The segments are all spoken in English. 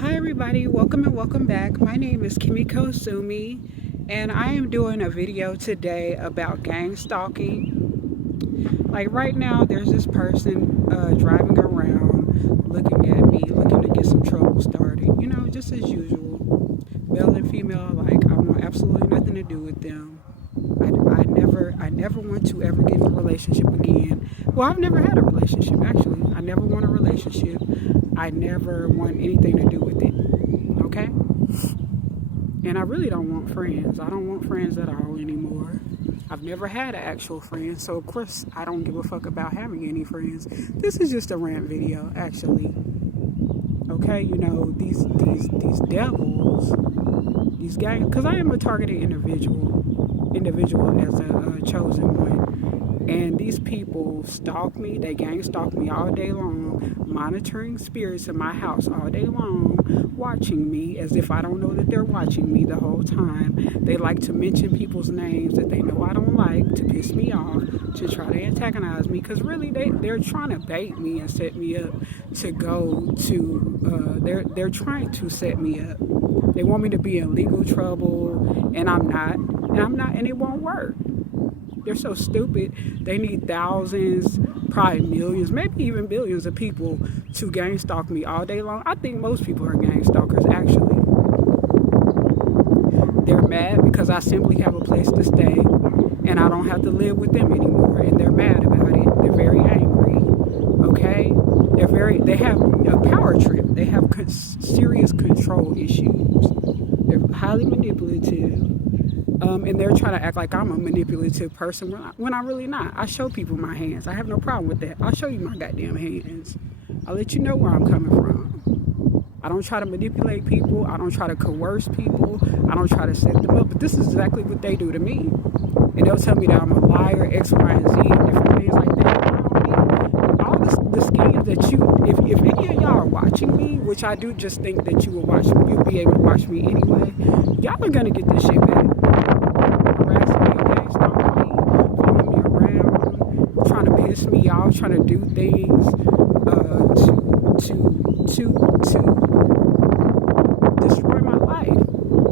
Hi everybody, welcome and welcome back. My name is Kimiko Sumi and I am doing a video today about gang stalking. Like right now there's this person driving around looking at me, looking to get some trouble started. You know, just as usual. Male and female alike, I want absolutely nothing to do with them. I never want to ever get in a relationship again. Well, I've never had a relationship actually. I never want a relationship. I never want anything to do with it. Okay? And I really don't want friends. I don't want friends at all anymore. I've never had an actual friend, so of course I don't give a fuck about having any friends. This is just a rant video, actually. Okay, you know, these devils, these guys, because I am a targeted individual as a chosen one. And these people stalk me, they gang stalk me all day long, monitoring spirits in my house all day long, watching me as if I don't know that they're watching me the whole time. They like to mention people's names that they know I don't like to piss me off, to try to antagonize me, because really they're trying to bait me and set me up to go to, they're trying to set me up. They want me to be in legal trouble, and I'm not, and it won't work. They're so stupid. They need thousands, probably millions, maybe even billions of people to gang stalk me all day long. I think most people are gang stalkers, actually. They're mad because I simply have a place to stay and I don't have to live with them anymore. And they're mad about it. They're very angry. Okay? They have a power trip. They have serious control issues. They're highly manipulative. And they're trying to act like I'm a manipulative person when I'm really not. I show people my hands. I have no problem with that. I'll show you my goddamn hands. I'll let you know where I'm coming from. I don't try to manipulate people. I don't try to coerce people. I don't try to set them up. But this is exactly what they do to me. And they'll tell me that I'm a liar, X, Y, and Z, and different things like that. I don't need all the schemes that you, if any of y'all are watching me, which I do just think that you will watch, you'll be able to watch me anyway, y'all are going to get this shit back. Piss me off, trying to do things to destroy my life.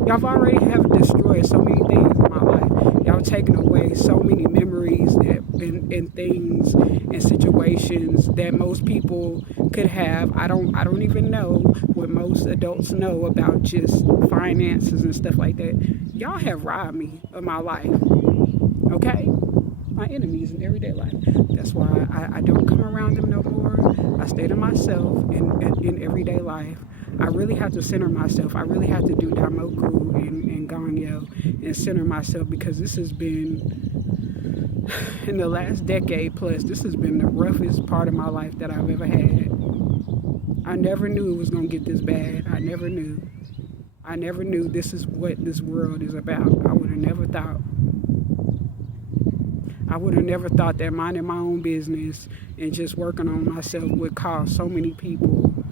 Y'all already have destroyed so many things in my life. Y'all taken away so many memories and things and situations that most people could have. I don't even know what most adults know about just finances and stuff like that. Y'all have robbed me of my life. Okay? My enemies in everyday life. That's why I don't come around them no more. I stay to myself in everyday life. I really have to center myself. I really have to do Daimoku and Ganyo and center myself, because this has been, in the last decade plus, this has been the roughest part of my life that I've ever had. I never knew it was going to get this bad. I never knew. I never knew this is what this world is about. I would have never thought. I would have never thought that minding my own business and just working on myself would cause so many people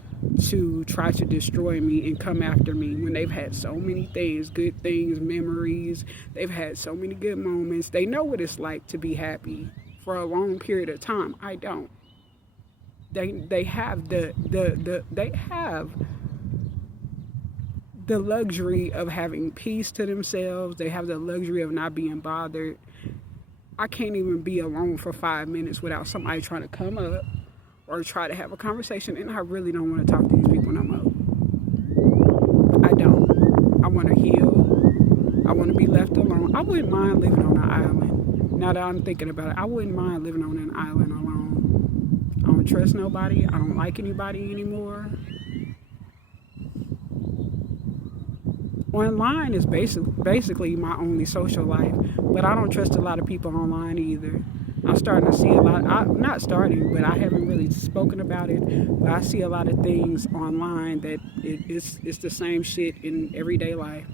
to try to destroy me and come after me when they've had so many things, good things, memories. They've had so many good moments. They know what it's like to be happy for a long period of time. I don't. They have the luxury of having peace to themselves. They have the luxury of not being bothered. I can't even be alone for 5 minutes without somebody trying to come up or try to have a conversation, and I really don't want to talk to these people no more. I don't. I want to heal. I want to be left alone. I wouldn't mind living on an island. Now that I'm thinking about it, I wouldn't mind living on an island alone. I don't trust nobody. I don't like anybody anymore. Online is basically my only social life, but I don't trust a lot of people online either. I'm starting to see a lot, not starting, but I haven't really spoken about it, but I see a lot of things online that it's the same shit in everyday life.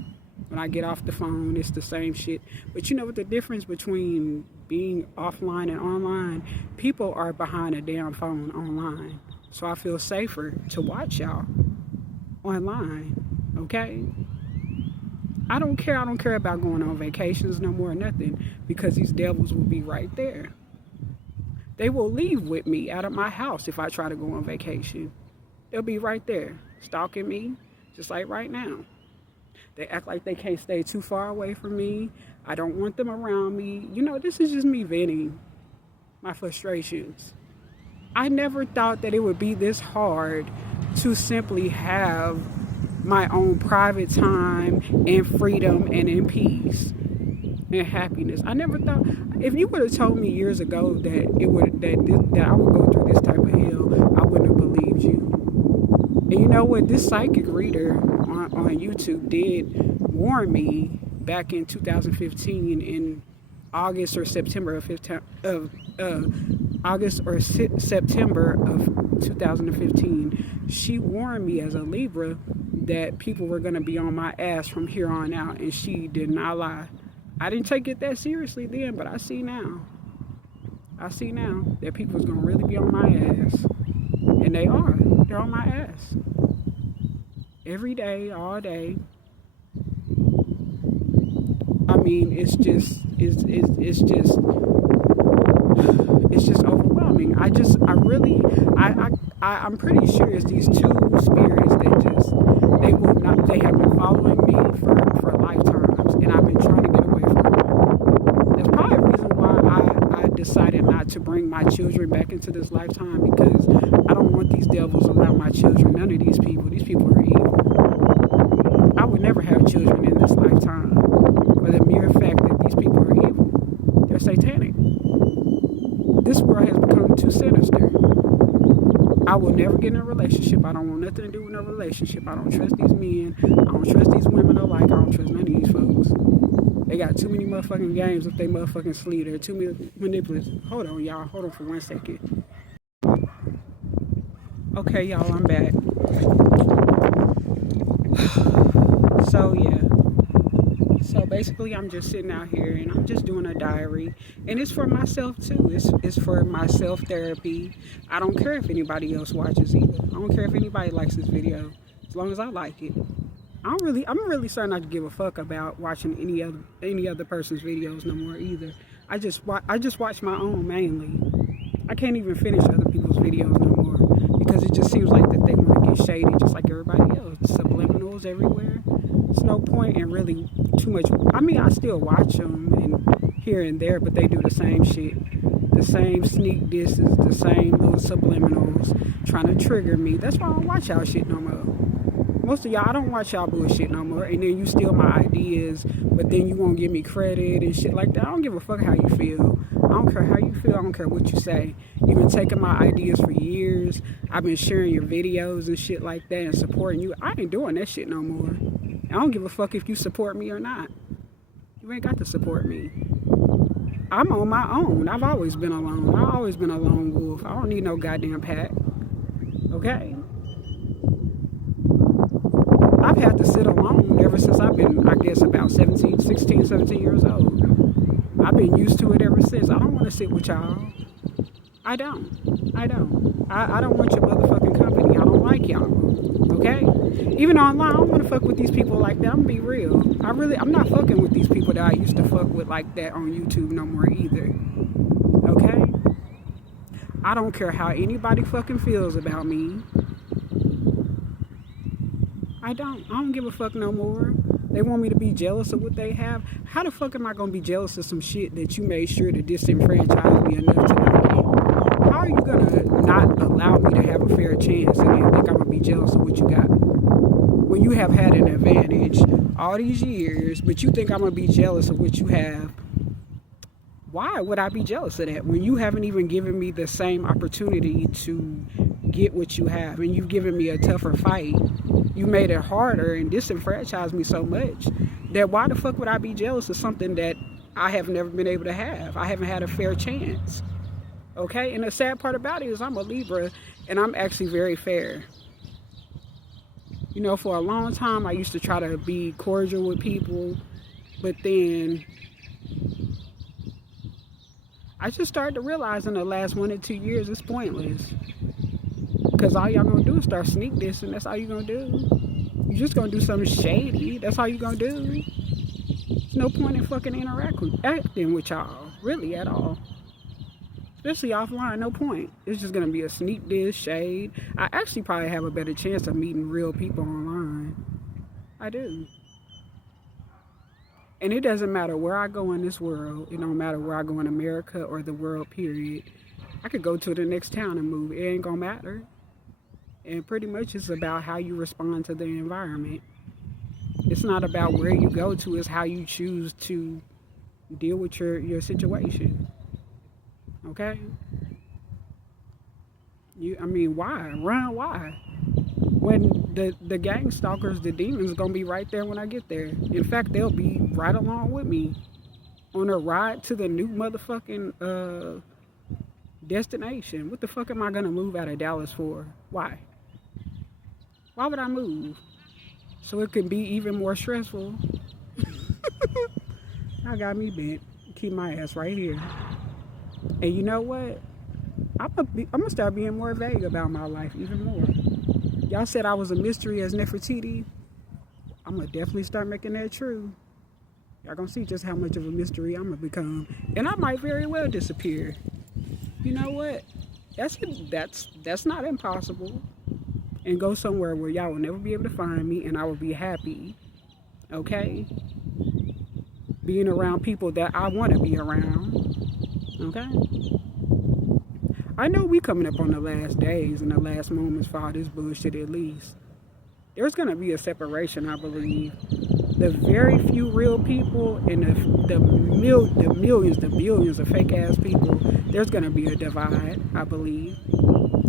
When I get off the phone, it's the same shit. But you know what the difference between being offline and online? People are behind a damn phone online. So I feel safer to watch y'all online, okay? I don't care about going on vacations no more or nothing, because these devils will be right there. They will leave with me out of my house if I try to go on vacation. They'll be right there, stalking me, just like right now. They act like they can't stay too far away from me. I don't want them around me. You know, this is just me venting my frustrations. I never thought that it would be this hard to simply have my own private time and freedom and in peace and happiness. I never thought, if you would have told me years ago that I would go through this type of hell, I wouldn't have believed you. And you know what? This psychic reader on YouTube did warn me back in 2015 in August or September of 2015. She warned me as a Libra that people were going to be on my ass from here on out, and she did not lie. I didn't take it that seriously then, but I see now that people's going to really be on my ass. And they are. They're on my ass. Every day, all day. I mean, it's just overwhelming. I'm pretty sure it's these two spirits that they have been following me for lifetimes, and I've been trying to get away from them. That's probably the reason why I decided not to bring my children back into this lifetime, because I don't want these devils around my children. None of these people. These people are evil. I would never have children in this lifetime for the mere fact that these people are evil. They're satanic. This world has become too sinister. I will never get in a relationship. I don't want nothing to do with no relationship. I don't trust these men. I don't trust these women alike. I don't trust none of these folks. They got too many motherfucking games up they motherfucking sleeve. They're too many manipulative. Hold on, y'all. Hold on for 1 second. Okay, y'all, I'm back. So, yeah. So basically, I'm just sitting out here and I'm just doing a diary, and it's for myself too. It's for my self therapy. I don't care if anybody else watches either. I don't care if anybody likes this video, as long as I like it. I'm really starting not to give a fuck about watching any other person's videos no more either. I just watch my own mainly. I can't even finish other people's videos no more, because it just seems like that they want to get shady just like everybody else. Subliminals everywhere. There's no point in really too much. I mean, I still watch them and here and there, but they do the same shit. The same sneak disses, the same little subliminals trying to trigger me. That's why I don't watch y'all shit no more. Most of y'all, I don't watch y'all bullshit no more. And then you steal my ideas, but then you won't give me credit and shit like that. I don't give a fuck how you feel. I don't care how you feel. I don't care what you say. You've been taking my ideas for years. I've been sharing your videos and shit like that and supporting you. I ain't doing that shit no more. I don't give a fuck if you support me or not. You ain't got to support me. I'm on my own. I've always been alone. I've always been a lone wolf. I don't need no goddamn pack. Okay? I've had to sit alone ever since I've been, I guess, about 16, 17 years old. I've been used to it ever since. I don't want to sit with y'all. I don't. I don't want your motherfucking company. I don't like y'all. Okay? Even online, I don't want to fuck with these people like that. I'm gonna be real. I'm not fucking with these people that I used to fuck with like that on YouTube no more either. Okay? I don't care how anybody fucking feels about me. I don't give a fuck no more. They want me to be jealous of what they have. How the fuck am I gonna be jealous of some shit that you made sure to disenfranchise me enough to not get? How are you gonna not allow me to have a fair chance and then think I'm gonna be jealous of what you got? When you have had an advantage all these years, but you think I'm gonna be jealous of what you have. Why would I be jealous of that when you haven't even given me the same opportunity to get what you have, and you've given me a tougher fight? You made it harder and disenfranchised me so much that why the fuck would I be jealous of something that I have never been able to have? I haven't had a fair chance. Okay? And the sad part about it is I'm a Libra and I'm actually very fair. You know, for a long time I used to try to be cordial with people, but then I just started to realize in the last 1 or 2 years it's pointless. Because all y'all gonna do is start sneak dissing. That's all you gonna do. You're just gonna do something shady. That's all you gonna do. There's no point in fucking acting with y'all. Really, at all. Especially offline, no point. It's just gonna be a sneak diss, shade. I actually probably have a better chance of meeting real people online. I do. And it doesn't matter where I go in this world. It don't matter where I go in America or the world, period. I could go to the next town and move. It ain't gonna matter. And pretty much it's about how you respond to the environment. It's not about where you go to, it's how you choose to deal with your situation. Okay? Why? Run, why? When the gang stalkers, the demons, gonna be right there when I get there. In fact, they'll be right along with me on a ride to the new motherfucking destination. What the fuck am I gonna move out of Dallas for? Why? Why would I move? So it can be even more stressful. I got me bent. Keep my ass right here. And you know what? I'm gonna start being more vague about my life even more. Y'all said I was a mystery as Nefertiti. I'm gonna definitely start making that true. Y'all gonna see just how much of a mystery I'm gonna become. And I might very well disappear. You know what? That's not impossible. And go somewhere where y'all will never be able to find me and I will be happy. Okay? Being around people that I want to be around. Okay? I know we coming up on the last days and the last moments for all this bullshit at least. There's going to be a separation, I believe. The very few real people and the millions, the billions of fake ass people, there's going to be a divide, I believe.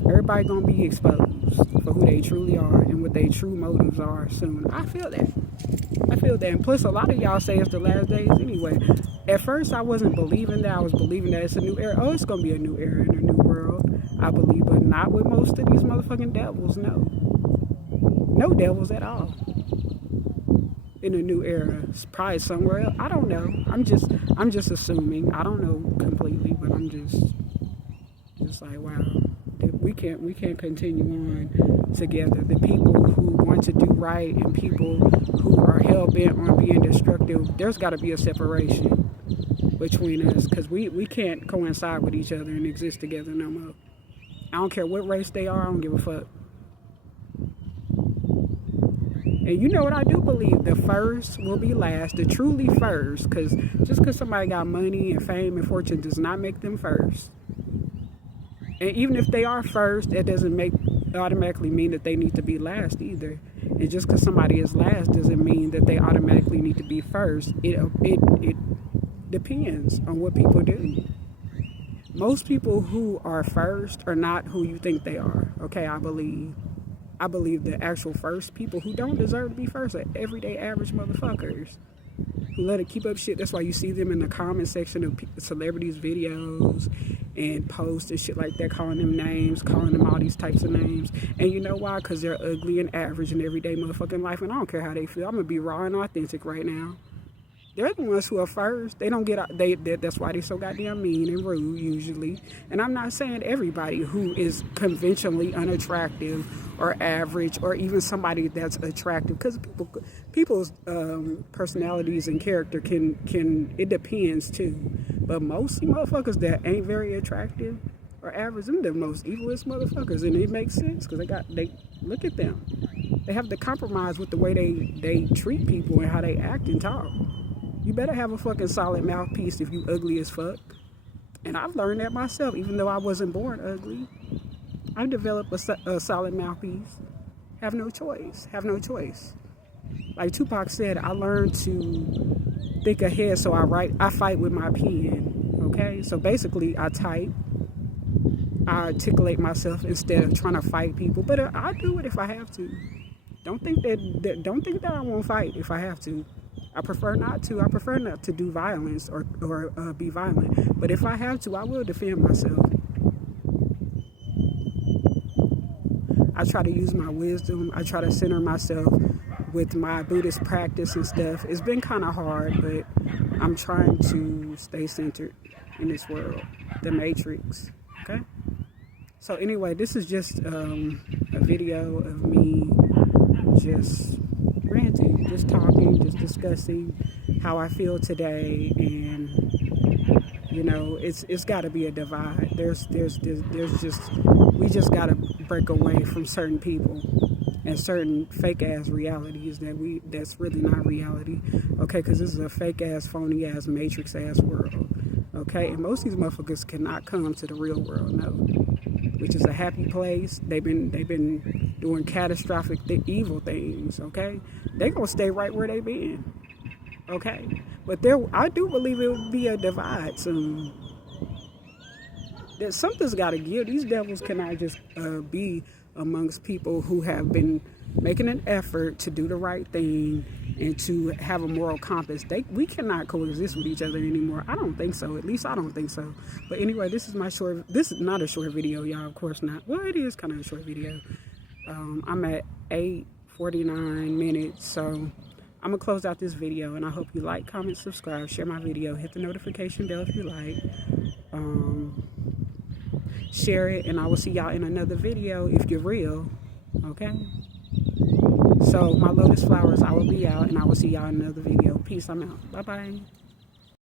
Everybody going to be exposed for who they truly are and what their true motives are soon. I feel that. And plus, a lot of y'all say it's the last days anyway. At first, I wasn't believing that. I was believing that it's a new era. Oh, it's going to be a new era and a new world, I believe. But not with most of these motherfucking devils, no. No devils at all. In a new era. It's probably somewhere else. I don't know. I'm just assuming. I don't know completely, but I'm just like, wow. We can't continue on together. The people who want to do right and people who are hell-bent on being destructive, there's got to be a separation between us because we can't coincide with each other and exist together no more. I don't care what race they are. I don't give a fuck. And you know what I do believe? The first will be last. The truly first. Because just because somebody got money and fame and fortune does not make them first. And even if they are first, that doesn't automatically mean that they need to be last either. And just because somebody is last doesn't mean that they automatically need to be first. It depends on what people do. Most people who are first are not who you think they are. Okay, I believe the actual first people who don't deserve to be first are everyday average motherfuckers who let it keep up shit. That's why you see them in the comment section of celebrities' videos and posts and shit like that, calling them names, calling them all these types of names. And you know why? Because they're ugly and average in everyday motherfucking life. And I don't care how they feel. I'm gonna be raw and authentic right now. They're the ones who are first. They don't get out. That's why they're so goddamn mean and rude usually. And I'm not saying everybody who is conventionally unattractive or average or even somebody that's attractive, because people's personalities and character can it depends too. But most motherfuckers that ain't very attractive or average, them the most evilest motherfuckers, and it makes sense because they look at them. They have to compromise with the way they treat people and how they act and talk. You better have a fucking solid mouthpiece if you ugly as fuck. And I've learned that myself, even though I wasn't born ugly. I've developed a solid mouthpiece. Have no choice. Like Tupac said, I learned to think ahead, so I fight with my pen. Okay? So basically, I type. I articulate myself instead of trying to fight people. But I do it if I have to. Don't think that I won't fight if I have to. I prefer not to. I prefer not to do violence or be violent. But if I have to, I will defend myself. I try to use my wisdom. I try to center myself with my Buddhist practice and stuff. It's been kind of hard, but I'm trying to stay centered in this world. The Matrix. Okay? So anyway, this is just a video of me just ranting, just talking, just discussing how I feel today, and you know, it's got to be a divide. There's just we just got to break away from certain people. and certain fake ass realities that's really not reality, okay? Because this is a fake ass, phony ass, matrix ass world, okay? And most of these motherfuckers cannot come to the real world, no, which is a happy place. They've been doing catastrophic evil things, okay? They gonna stay right where they been, okay? But I do believe it will be a divide soon. That something's got to give. These devils cannot just be amongst people who have been making an effort to do the right thing and to have a moral compass. We cannot coexist with each other anymore. I don't think so. At least I don't think so. But anyway, this is not a short video, y'all. Of course not. Well, it is kind of a short video. I'm at 8:49 minutes, so I'm gonna close out this video, and I hope you like, comment, subscribe, share my video, hit the notification bell if you like. Share it, and I will see y'all in another video if you're real, okay? So my lotus flowers, I will be out, and I will see y'all in another video. Peace, I'm out. Bye-bye.